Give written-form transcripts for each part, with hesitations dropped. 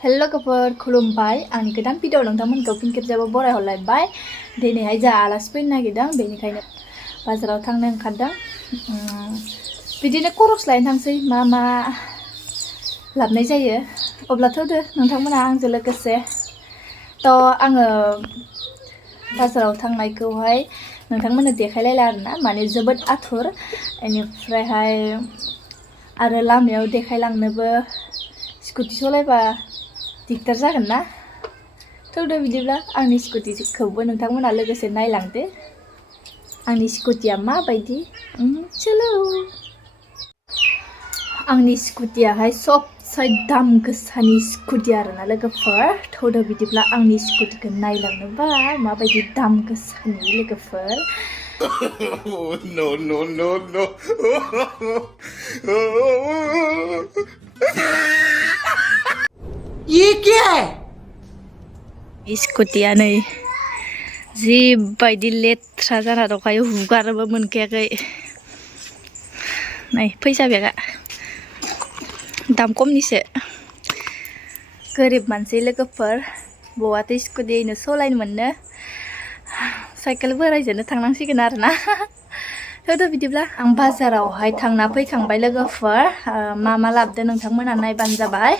हेल' लोगोफोर खुलुमबाय आंनि गोदान भिडिअ नोंथांमोनखौ फिन खेबसेबाव बरायहरलायबाय दिनैहाय जोंहा आलासि फैनो नागिरदों बेनिखायनो बाजाराव थांनो ओंखारदों बिदिनो खरस लायनो थांसै मा लाबनाय जायो अब्लाथ' दे नोंथांमोना आंजों लोगोसे आङो बाजाराव थांनायखौहाय नोंथांमोननो देखायलायला आरोना माने जोबोद आथुर बेनिफ्रायहाय आरो लामायाव देखायलांनोबो स्कुटि सालायबा दिगदार जागोन ना थौदो बिदिब्ला आंनि स्कुटिखौबो नोंथांमोना लोगोसे नायलांदो आंनि स्कुटिया माबायदि चलो आंनि स्कुटियाहाय सबसे दाम गोसानि स्कुटि आरोना लोगोफोर थौदो बिदिब्ला आंनि स्कुटिखौ नायलांनोबा माबायदि दाम गोसानि लोगोफोर no, no, no, no. ये क्या है? स्कुटिया नै जिबायदि लेथ्रा जाना दंखायो हुगारनोबो मोनखायाखै नै फैसा बेगा दाम खमनिसो गोरिब मानसि लोगोफोर बहाथो स्कुटिनो सलायनो मोननो साइकेल बोरायजोंनो थांनांसिगोन आरोना थ' बिदिब्ला आं बाजारावहाय थांना फैखांबाय लोगोफोर मा लाबोदो नोंथांमोना नायबानो जाबाय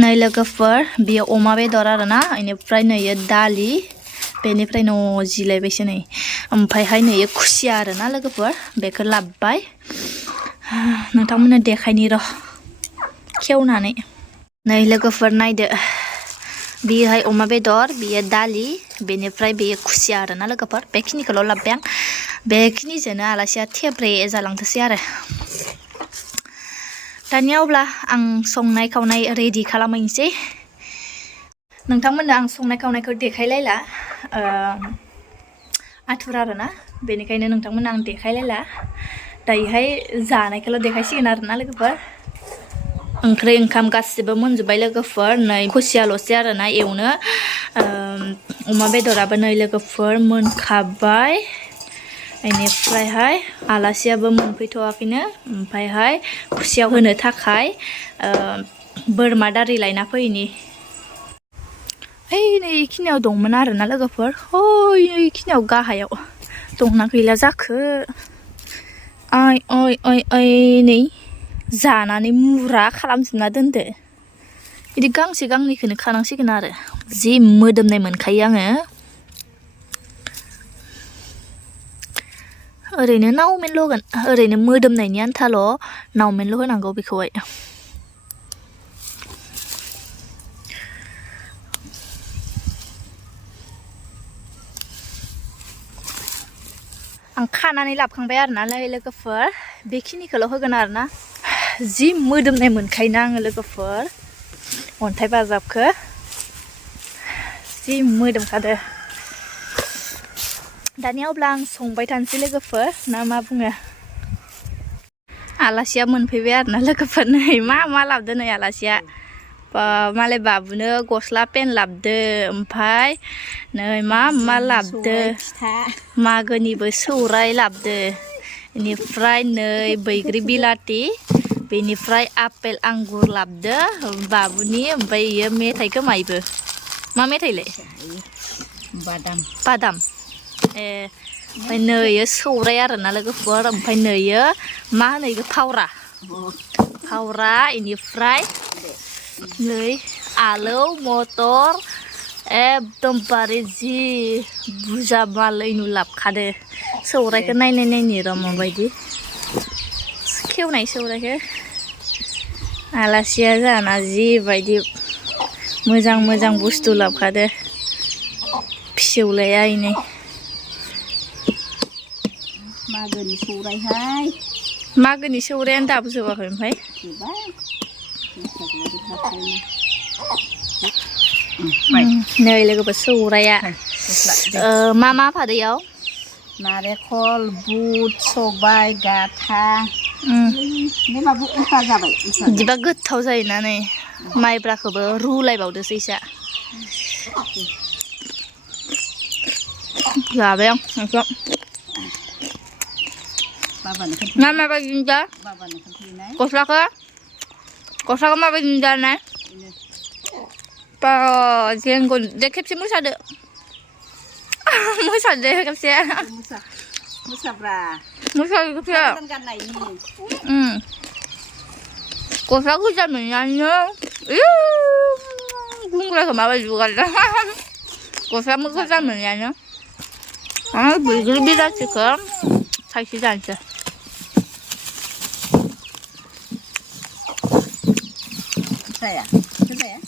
नै लोगोफोर बेयो अमा बेदर आरोना बेनिफ्राय नैयो दालि बेनिफ्राय न' जिलायबायसो नै ओमफ्रायहाय नैयो खुसिया आरोना लोगोफोर बेखौ लाबोबाय नोंथांमोननो देखायनि र' खेवनानै नै लोगोफोर नायदो बेयोहाय अमा बेदर बेयो दालि बेनिफ्राय बेयो खुसिया आरोना लोगोफोर बेखिनिखौल' लाबोबाय आं बेखिनिजोंनो आलासिया थेब्रे जालांथोंसै आरो दानिया अब्ला आं संनाय खावनाय रेडि खालामहैनोसै नोंथांमोननो आं संनाय खावनायखौ देखायलायला आथुर आरोना बेनिखायनो नोंथांमोननो आं देखायलायला दायोहाय जानायखौल' देखायसिगोन आरोना लोगोफोर ओंख्रि ओंखाम गासिबो मोनजोब्बाय लोगोफोर नै खुसियाल'सै आरोना एवनो अमा बेदराबो नै लोगोफोर मोनखाबाय बेनिफ्रायहाय आलासियाबो मोनफैथ'वाखैनो ओमफ्रायहाय खुसियाव होनो थाखाय बोरमा दारि लायना फैनि ओइ नै इखिनियाव दंमोन आरोना लोगोफोर ओइ नै इखिनियाव गाहायाव दंना गैला जाखो ओइ ओइ ओइ ओइ नै जानानै मुरा खालामजोबना दोनदो बिदि गांसे गांनैखौनो खानांसिगोन आरो जि मोदोमनाय मोनखायो आङो ओरैनो नावमेनल' होगोन ओरैनो मोदोमनायनि आन्थाल' नावमेनल' होनांगौ बेखौहाय आं खानानै लाबोखांबाय आरोना लोगोफोर बेखिनिखौल' होगोन आरोना जि मोदोमनाय मोनखायोना आङो लोगोफोर अन्थाइ बाजाबखौ जि मोदोमखादो दानिया अब्ला आं संबाय थानोसै लोगोफोर ना मा बुङो आलासिया मोनफैबाय आरोना लोगोफोर नै मा लाबोदो नै आलासिया मालाय बाबुनो गस्ला पेन्ट लाबोदो ओमफ्राय नै मा लाबोदो मागोनिबो सौराय लाबोदो बेनिफ्राय नै बैग्रि बिलाथि बेनिफ्राय आपेल आंगुर लाबोदो बाबुनि ओमफ्राय इयो मेथाइखौ माइबो मा मेथाइलाय बादाम ए ओमफ्राय नैयो सौराय आरोना लोगोफोर ओमफ्राय नैयो मा होनो इखौ फावरा बेनिफ्राय नै आलौ मटर एकदमबारे जि बुरजा मालैनु लाबखादो सौरायखौ नायनि र' माबायदि खेवनाय सौरायखौ आलासिया जाना जिबायदि मोजां बुस्थु लाबखादो फिसौलाया इनै मागोनि सौरायानो दाबो जोबाखै ओमफ्राय नै लोगोफोर सौराया मा फादैयाव नारेंखल बुट सबाय गाथा बिदिबा गोथाव जायोना नै माइब्राखौबो रुलायबावदोसो इसा जाबाय आं बेखौ मा माबायदि दा गस्लाखौ गस्लाखौ माबायदि दानाय बा जेंगन दे खेबसे मोसादो मोसादो खेबसे मोसाब्रा मोसादो खेबसे गाननायनि गस्ला गोजा मोननानै बुंग्राखौ माबायदि गानदों गस्ला गोजा मोननानै बैग्रि बिलाथिखौ थाइसे जानोसै जाया जाया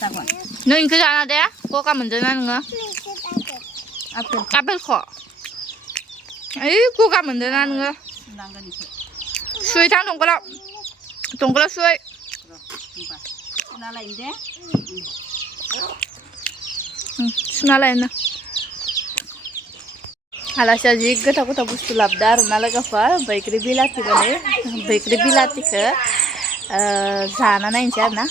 जागोन नों इखौ जाना दे गगा मोनदोंना नोङो आपेलखौ ओइ गगा मोनदोंना नोङो सुइथां दंगलाव सुइ सुना लायनो दे सुना लायनो आलासिया जि गोथाव गोथाव बुस्थु लाबोदों आरो ना लोगोफोर बैग्रि बिलाथिखौ जाना नायनोसै आरो ना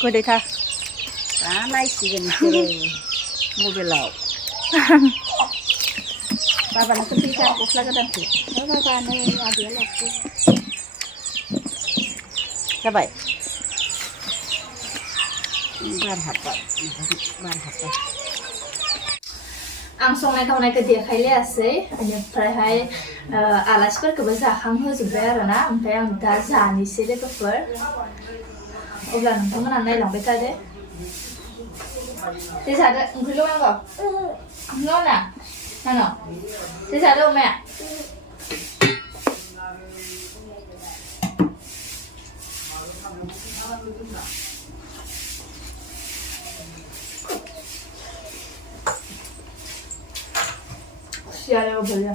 गोदैथार दा नायसिगोन बिसोरो मबाइलाव बाबानो खोन्थायसां गस्ला गोदानखौ बाबानो आदैया लाबोदो जाबाय बार हाब्बाय आं संनाय खावनायखौ देखायलायासै बेनिफ्रायहाय आलासिफोरखौबो जाखांहोजोब्बाय आरो ना ओमफ्राय आं दा जानोसै लोगोफोर अब्ला नोंथांमोना नायलांबाय थादो दे जादो ओंख्रिल' नांगौ न'ना नानो दे जादो अमाया खुसियालाय अबेया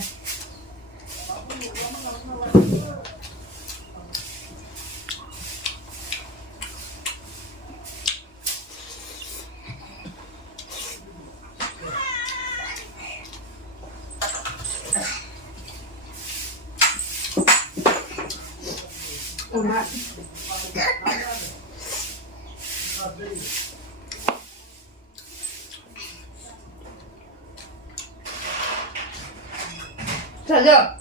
어마 자자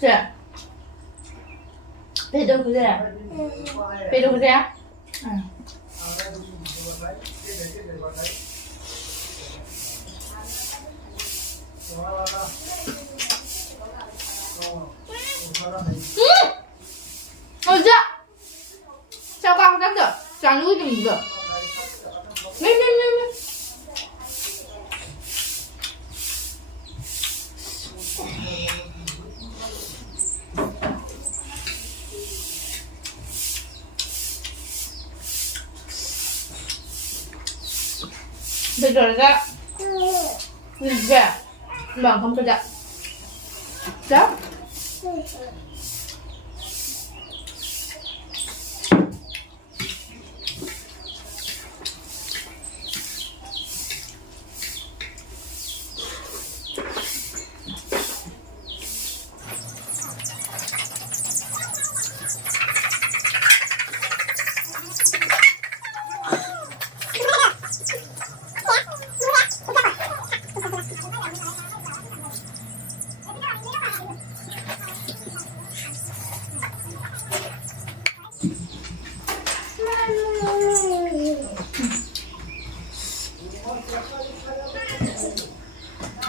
자 배도 그대야 배도 그대야 응 어자 저거 한다 장루 좀 이거 네네네 bây giờ ra nhìn gà bằng không cho dạ đó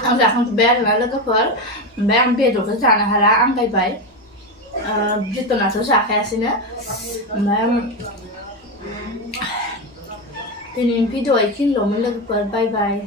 Ăn giặt không bé rồi nó có bé ăn bia rồi cái giặt này hay là ăn cây vậy biết tuần nào sẽ giặt hay xin á mà thì nên video ấy khi lồng mình lên bye bye